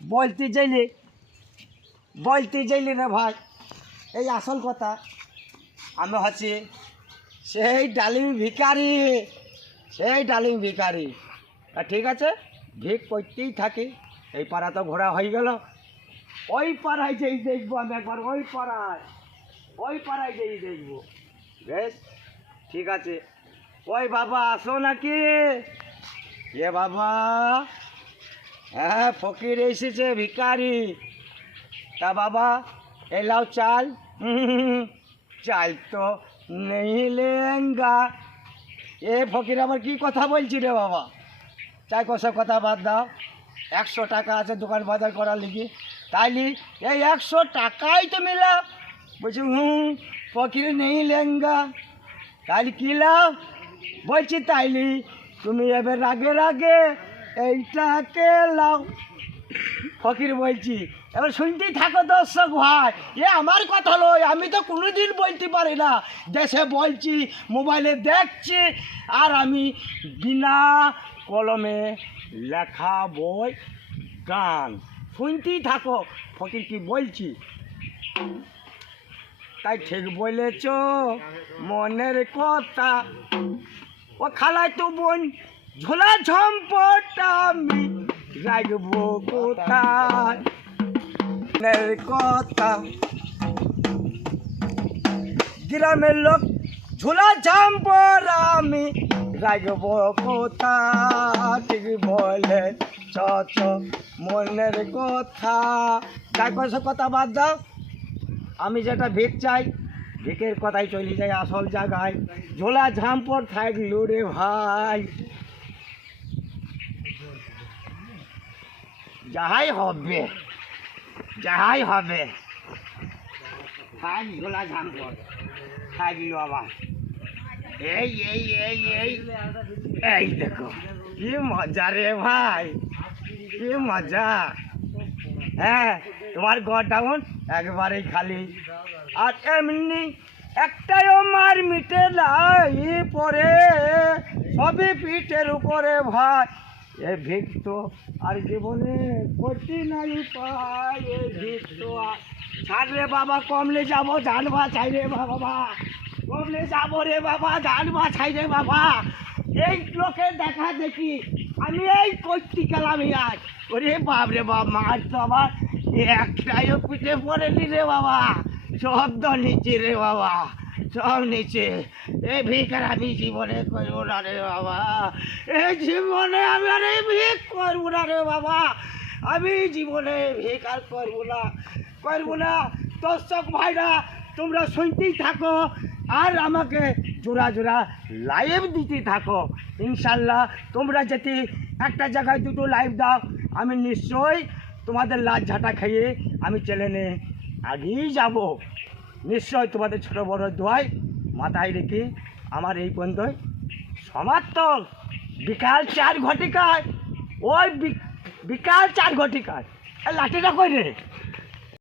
বলতে চাইলি রে ভাই, এই আসল কথা। আমি হচ্ছে সেই ডালিম ভিখারি। তা ঠিক আছে, ভিক করতেই থাকি। এই পাড়া তো ঘোরা হয়ে গেল, ওই পাড়ায় যেই দেখবো আমি একবার, ওই পাড়ায় যেই দেখবো। বেশ ঠিক আছে। ওই বাবা আসো নাকি? এ বাবা, হ্যাঁ ফকির এসেছে, ভিখারি। তা বাবা এলাও চাল। চাল তো নেই লেঙ্গা। এ ফকির আবার কি কথা বলছি রে বাবা? চাই কষা কথা বাদ দাও। 100 টাকা আছে দোকান বাজার করার লিখি, তাইলি এই 100 টাকাই তো মিলা। বলছি ফকির নেই লেঙ্গা, তাইলে কি লাভ? বলছি তাইলি তুমি এবার রাগে এইটাকে লাও। ফকির বলছি, এবার শুনতেই থাকো দর্শক ভাই। আমার কথা লয়, আমি তো কোনোদিন বলতে পারি না। দেশে বলছি, মোবাইলে দেখছি, আর আমি বিনা কলমে লেখা বই গান শুনতেই থাকো। ফকির কি বলছি, তাই ঠিক বলেছ মনের কথা। ও খালাই তো বোন ঝোলা ঝম্পটা আমি রাখবো কোথায়? মনের কথা, গ্রামের লোক ঝোলা ঝম্পর আমি রাখবো কোথায়? ঠিক বলে চ মনের কথা। তাই কয়েক কথা বাদ দাও। আমি যেটা ভিক চাই, ভিকের কথাই চলে যায় আসল জায়গায়। ঝোলা ঝাম্পর থাকলো রে ভাই, যাহাই হবে থাক ঝোলা ঝাম্পর থাকলো। আবার এই দেখো কি মজা রে ভাই, কি মজা। হ্যাঁ, তোমার গডাউন একবারেই খালি, আর এমনি একটাই মার মিটে লাই পরে সবই পিঠের উপরে ভাই। এ ভিক তো আর জীবনে করতে নাই পাই। এ ভিক তো ছাড় রে বাবা, কমলে যাবো ধান বাছাই রে বাবা, কমলে যাবো রে বাবা ধান বাছাই রে বাবা। এই লোকের দেখা দেখি আমি এই করতে গেলাম আজ। ওরে বাপ রে বাপ, মাছ তো আমার একটাইও পিঠে পড়েনি রে বাবা, সব তো নিচে রে বাবা, সব নিচে। এই ভিক আর আমি জীবনে করবো না রে বাবা, এই জীবনে আমি আর এই ভিক করবো না রে বাবা, আমি জীবনে ভিক আর করবো না। দর্শক ভাইরা তোমরা শুনতেই থাকো, আর আমাকে জোড়া লাইভ দিতে থাকো। ইনশাল্লাহ তোমরা যদি একটা জায়গায় দুটো লাইভ দাও, আমি নিশ্চয়ই তোমাদের লাজ ঝাঁটা খেয়ে আমি চ্যানেলে আগেই যাব। নিশ্চয় তোমাদের ছোট বড় দোয়াই মাথায় রেখে আমার এই পর্যন্তই সমাপ্ত। বিকাল 4 ঘটিকায়, ওই বিকাল 4 ঘটিকায় লাঠিটা কই রে?